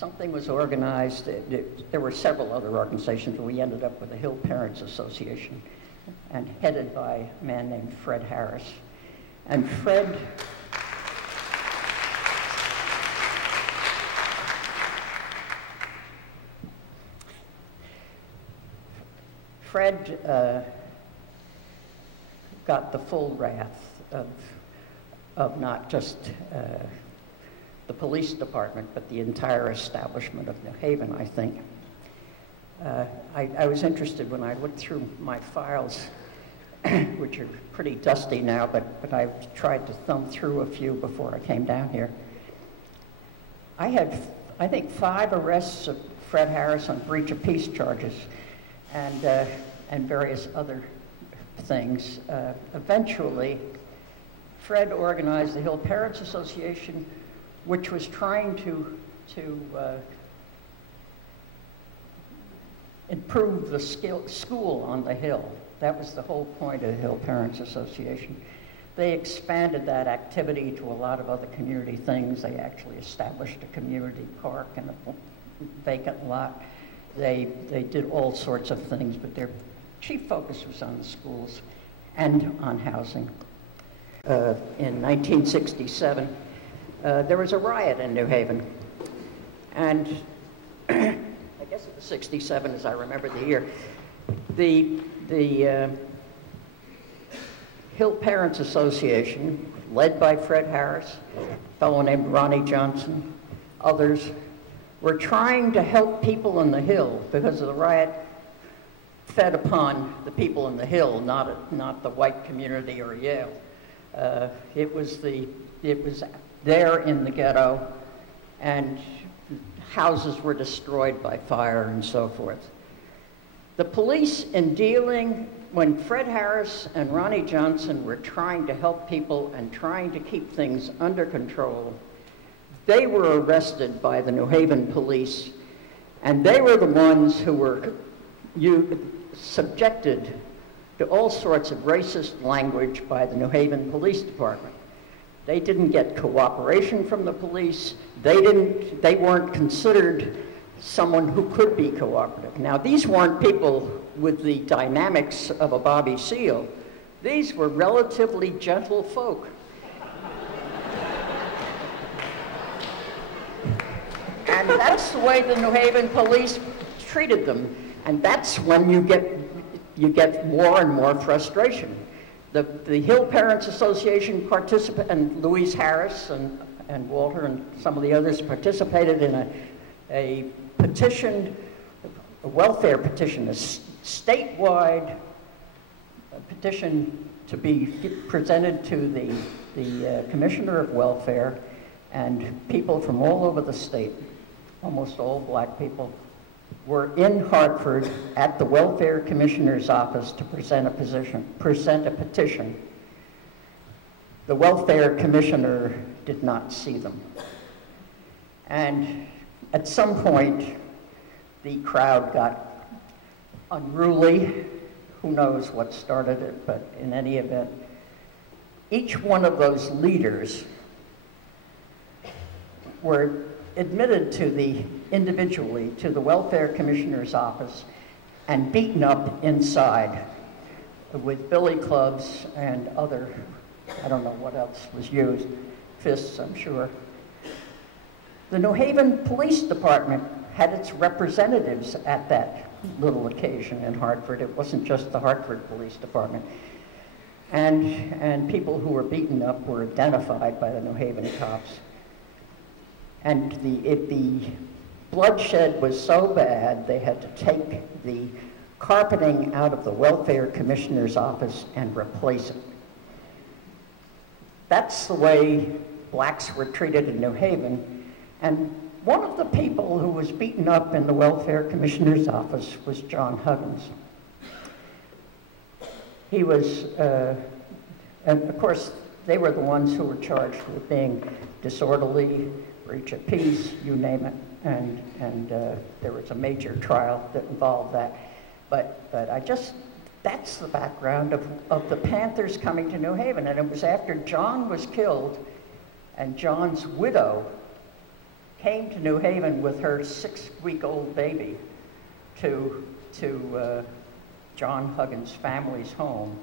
something was organized. There were several other organizations, but we ended up with the Hill Parents Association, and headed by a man named Fred Harris. And Fred got the full wrath of not just the police department, but the entire establishment of New Haven, I think. I was interested when I looked through my files, which are pretty dusty now, but I tried to thumb through a few before I came down here. I had, I think, 5 arrests of Fred Harris on breach of peace charges and various other things. Eventually, Fred organized the Hill Parents Association, which was trying to improve the school on the Hill. That was the whole point of the Hill Parents Association. They expanded that activity to a lot of other community things. They actually established a community park and a vacant lot. They did all sorts of things, but their chief focus was on the schools and on housing. In 1967, there was a riot in New Haven, and I guess it was 67 as I remember the year. The Hill Parents Association, led by Fred Harris, a fellow named Ronnie Johnson, others, were trying to help people in the Hill because of the riot fed upon the people in the Hill, not the white community or Yale. It was there in the ghetto, and houses were destroyed by fire and so forth. The police, in dealing, when Fred Harris and Ronnie Johnson were trying to help people and trying to keep things under control, they were arrested by the New Haven police, and they were the ones who were subjected to all sorts of racist language by the New Haven Police Department. They didn't get cooperation from the police. They weren't considered someone who could be cooperative. Now, these weren't people with the dynamics of a Bobby Seale. These were relatively gentle folk. And that's the way the New Haven police treated them. And that's when you get more and more frustration. The Hill Parents Association and Louise Harris and Walter and some of the others participated in a petition, a welfare petition, a statewide petition to be presented to the Commissioner of Welfare, and people from all over the state, almost all black people, were in Hartford at the Welfare Commissioner's office to present a petition. The Welfare Commissioner did not see them. And at some point, the crowd got unruly. Who knows what started it, but in any event, each one of those leaders were admitted individually to the Welfare Commissioner's office and beaten up inside with billy clubs and other, I don't know what else was used, fists, I'm sure. The New Haven Police Department had its representatives at that little occasion in Hartford. It wasn't just the Hartford Police Department. And people who were beaten up were identified by the New Haven cops. And the bloodshed was so bad, they had to take the carpeting out of the Welfare Commissioner's office and replace it. That's the way blacks were treated in New Haven. And one of the people who was beaten up in the Welfare Commissioner's office was John Huggins. He was, and of course, they were the ones who were charged with being disorderly, breach of peace, you name it, and there was a major trial that involved that. But that's the background of the Panthers coming to New Haven, and it was after John was killed and John's widow came to New Haven with her 6-week-old baby to John Huggins' family's home,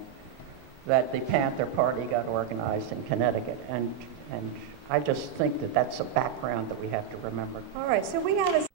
that the Panther Party got organized in Connecticut. And I just think that that's a background that we have to remember. All right, so we have a